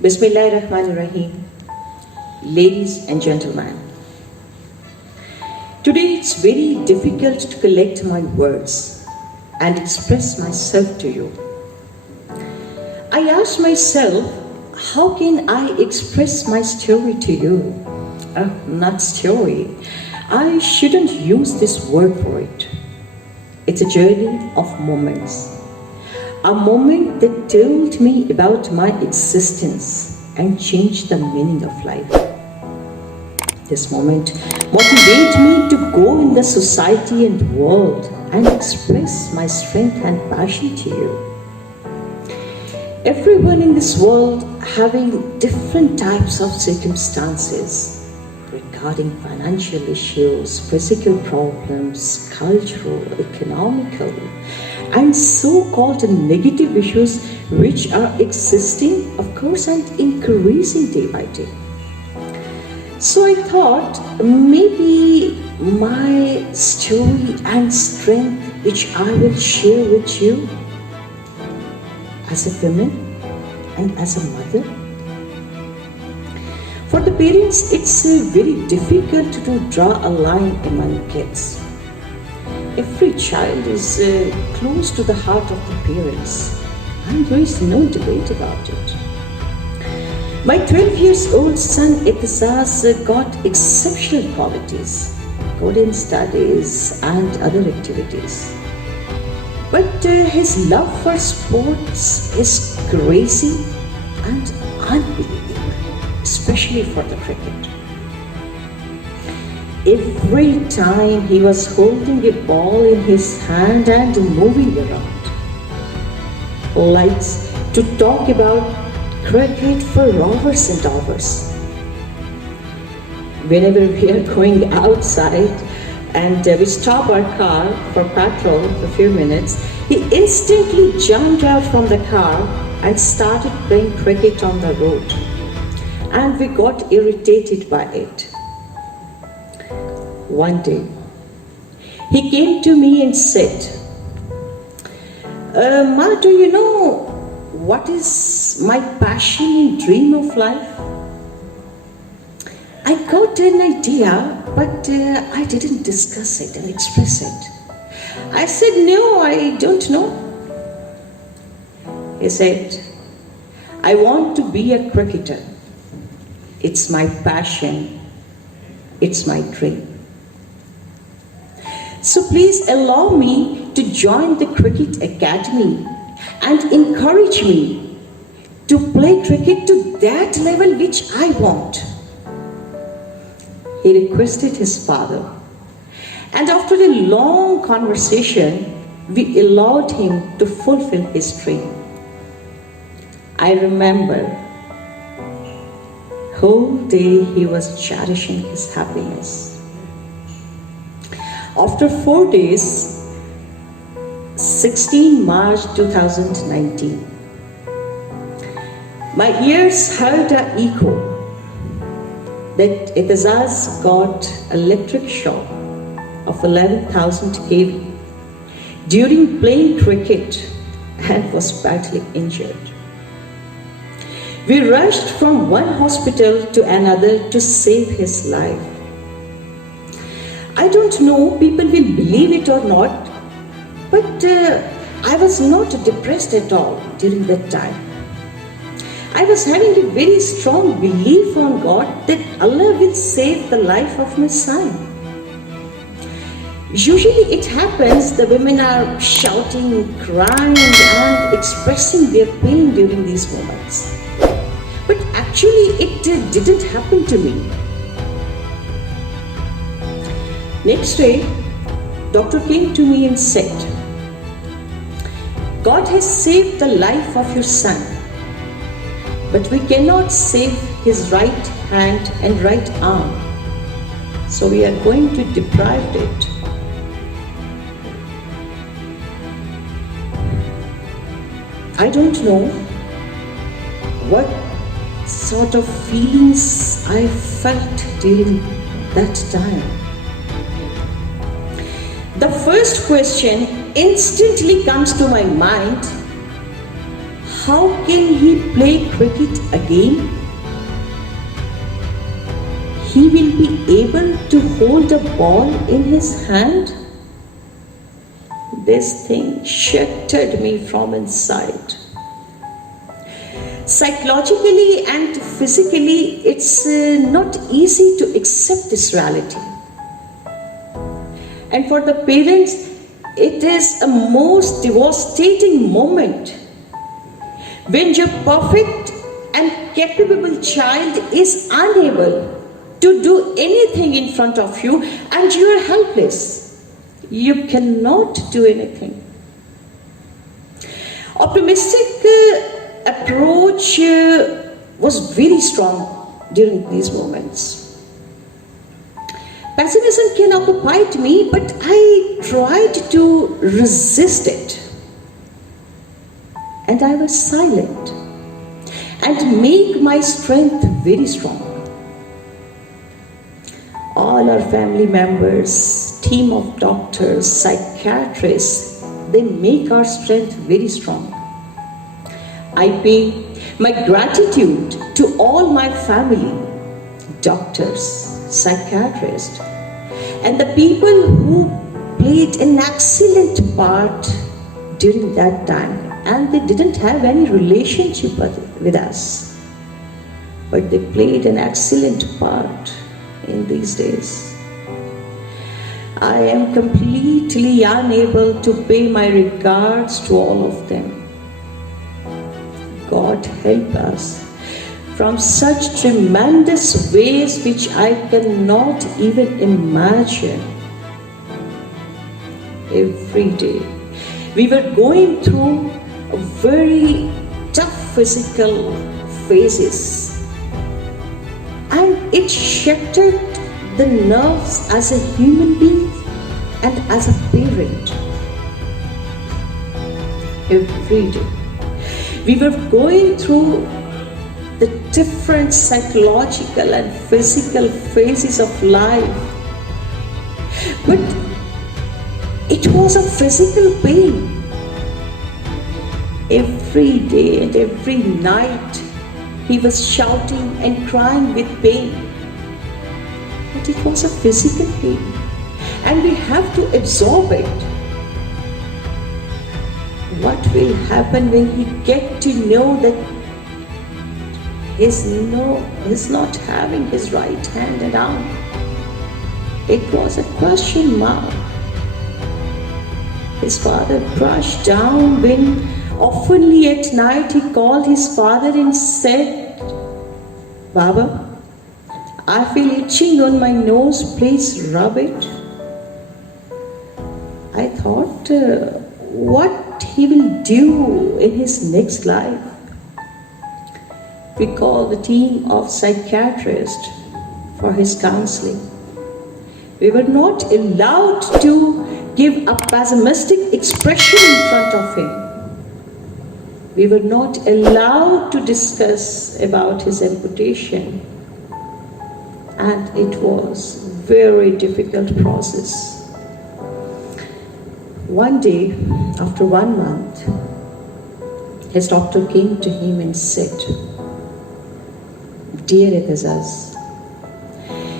Bismillahirrahmanirrahim. Ladies and gentlemen, today it's very difficult to collect my words and express myself to you. I asked myself, how can I express my story to you? Not story. I shouldn't use this word for it. It's a journey of moments. A moment that told me about my existence and changed the meaning of life. This moment motivated me to go in the society and world and express my strength and passion to you. Everyone in this world having different types of circumstances regarding financial issues, physical problems, cultural, economical, and so-called negative issues which are existing, of course, and increasing day by day. So I thought maybe my story and strength which I will share with you as a woman and as a mother. For the parents, it's very difficult to draw a line among kids. Every child is close to the heart of the parents, and there is no debate about it. My 12-year-old son Iqtizaz got exceptional qualities, good in studies and other activities. But his love for sports is crazy and unbelievable, especially for the cricket. Every time he was holding a ball in his hand and moving around, likes to talk about cricket for hours and hours. Whenever we are going outside and we stop our car for petrol for a few minutes, he instantly jumped out from the car and started playing cricket on the road. And we got irritated by it. One day, he came to me and said, Ma, do you know what is my passion and dream of life? I got an idea, but I didn't discuss it and express it. I said, no, I don't know. He said, I want to be a cricketer. It's my passion. It's my dream. So please allow me to join the Cricket Academy and encourage me to play cricket to that level which I want. He requested his father, and after a long conversation, we allowed him to fulfill his dream. I remember whole day he was cherishing his happiness. After 4 days, 16 March 2019, my ears heard an echo that Iqtizaz got electric shock of 11,000 kV during playing cricket and was badly injured. We rushed from one hospital to another to save his life. I don't know people will believe it or not, but I was not depressed at all during that time. I was having a very strong belief on God that Allah will save the life of my son. Usually it happens the women are shouting, crying and expressing their pain during these moments. But actually it didn't happen to me. Next day, doctor came to me and said, God has saved the life of your son, but we cannot save his right hand and right arm, so we are going to deprive it. I don't know what sort of feelings I felt during that time. The first question instantly comes to my mind, how can he play cricket again? He will be able to hold a ball in his hand? This thing shattered me from inside. Psychologically and physically, it's not easy to accept this reality. And for the parents, it is a most devastating moment when your perfect and capable child is unable to do anything in front of you and you are helpless. You cannot do anything. Optimistic approach was very strong during these moments. Pessimism can occupy me, but I tried to resist it. And I was silent and make my strength very strong. All our family members, team of doctors, psychiatrists, they make our strength very strong. I pay my gratitude to all my family, doctors, psychiatrists, and the people who played an excellent part during that time. And they didn't have any relationship with us, but they played an excellent part in these days. I am completely unable to pay my regards to all of them. God help us from such tremendous ways which I cannot even imagine. Every day we were going through very tough physical phases, and it shattered the nerves as a human being and as a parent. Every day we were going through the different psychological and physical phases of life, but it was a physical pain. Every day and every night he was shouting and crying with pain. But it was a physical pain and we have to absorb it. What will happen when he gets to know that he's not having his right hand and arm? It was a question mark. His father brushed down when oftenly at night he called his father and said, "Baba, I feel itching on my nose, please rub it." I thought what he will do in his next life. We called the team of psychiatrists for his counseling. We were not allowed to give a pessimistic expression in front of him. We were not allowed to discuss about his amputation, and it was a very difficult process. One day, after 1 month, his doctor came to him and said, "Dear Etazaz,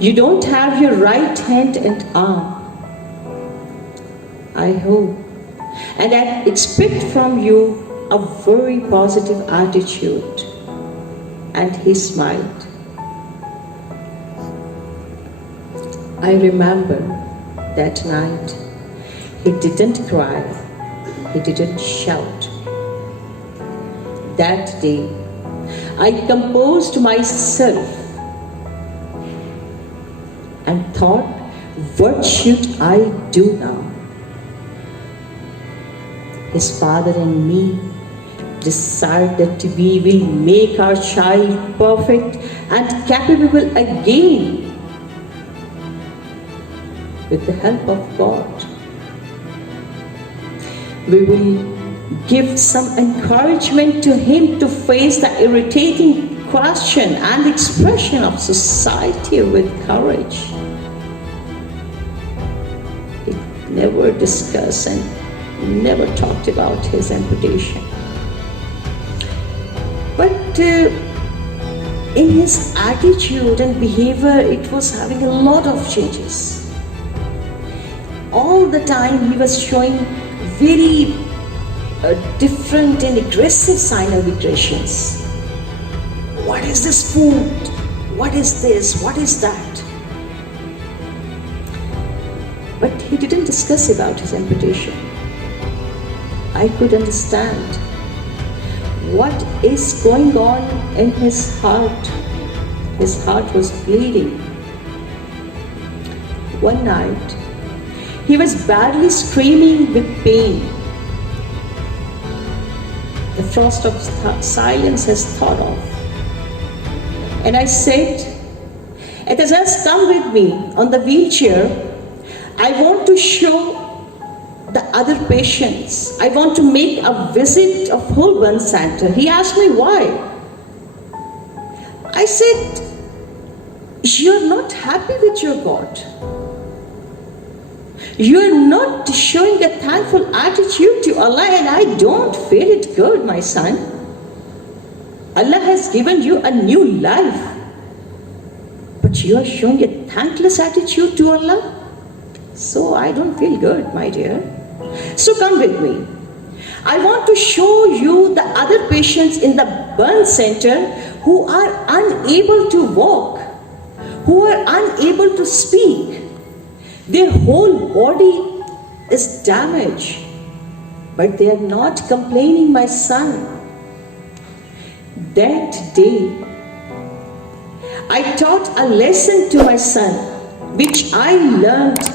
you don't have your right hand and arm. I hope and I expect from you a very positive attitude." And he smiled. I remember that night, he didn't cry, he didn't shout. That day, I composed myself and thought, what should I do now? His father and me decided that we will make our child perfect and capable again with the help of God. We will give some encouragement to him to face the irritating question and expression of society with courage. He never discussed and never talked about his amputation. But in his attitude and behavior, it was having a lot of changes. All the time he was showing very different and aggressive sign of aggressions. What is this food? What is this? What is that? But he didn't discuss about his amputation. I could understand what is going on in his heart. His heart was bleeding. One night, he was badly screaming with pain. The frost of silence has thawed off. And I said, "Just come with me on the wheelchair. I want to show the other patients. I want to make a visit of whole burn center." He asked me why. I said, "You're not happy with your God. You're not showing a thankful attitude to Allah, and I don't feel it good, my son. Allah has given you a new life, but you are showing a thankless attitude to Allah. So I don't feel good, my dear. So come with me. I want to show you the other patients in the burn center who are unable to walk, who are unable to speak. Their whole body is damaged, but they are not complaining, my son." That day, I taught a lesson to my son, which I learned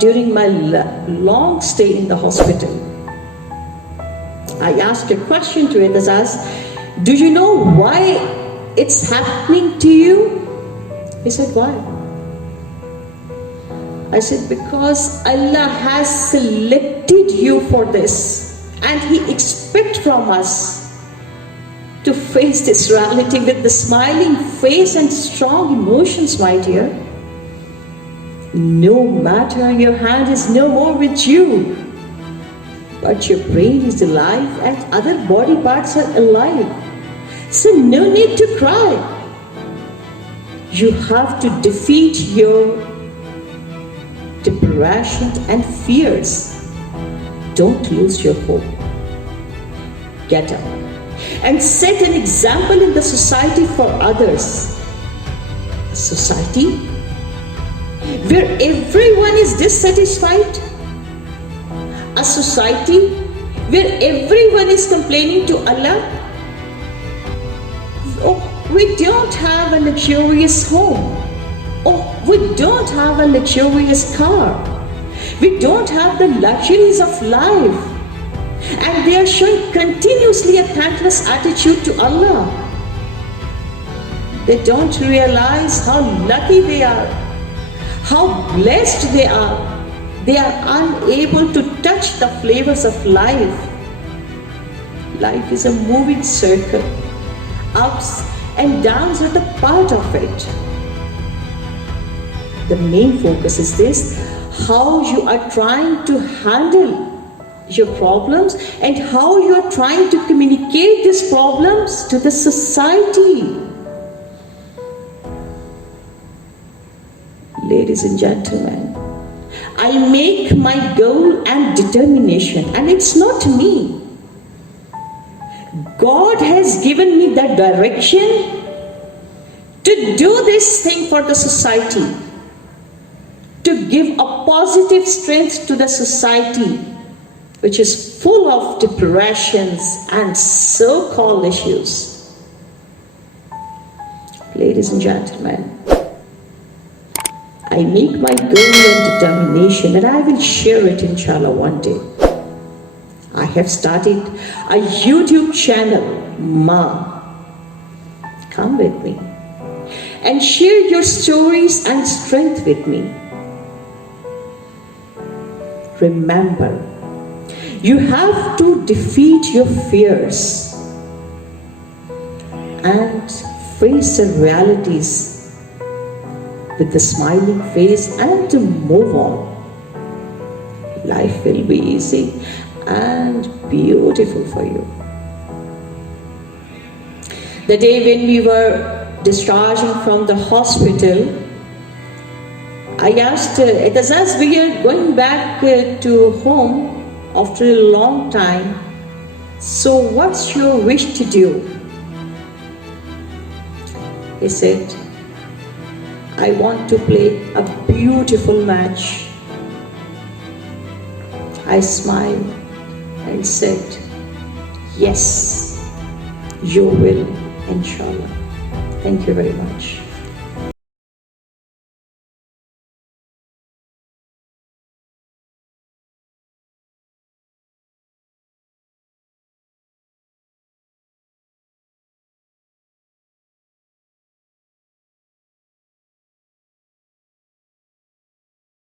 during my long stay in the hospital. I asked a question to it, as, "Do you know why it's happening to you?" He said, "Why?" I said, "Because Allah has selected you for this, and He expects from us to face this reality with the smiling face and strong emotions, my dear. No matter your hand is no more with you, but your brain is alive and other body parts are alive. So no need to cry. You have to defeat your depression and fears. Don't lose your hope. Get up and set an example in the society for others. A society where everyone is dissatisfied. A society where everyone is complaining to Allah. Oh, we don't have a luxurious home. Oh, we don't have a luxurious car. We don't have the luxuries of life. And they are showing continuously a thankless attitude to Allah. They don't realize how lucky they are, how blessed they are. They are unable to touch the flavors of life. Life is a moving circle. Ups and downs are the part of it. The main focus is this: how you are trying to handle your problems and how you are trying to communicate these problems to the society. Ladies and gentlemen, I make my goal and determination, and it's not me. God has given me the direction to do this thing for the society, to give a positive strength to the society, which is full of depressions and so-called issues. Ladies and gentlemen, I make my goal and determination, and I will share it, inshallah, one day. I have started a YouTube channel, Ma. Come with me and share your stories and strength with me. Remember, you have to defeat your fears and face the realities with a smiling face and to move on. Life will be easy and beautiful for you. The day when we were discharging from the hospital, I asked, it is as we are going back to home after a long time, so what's your wish to do? He said, I want to play a beautiful match. I smiled and said, yes, you will, inshallah. Thank you very much.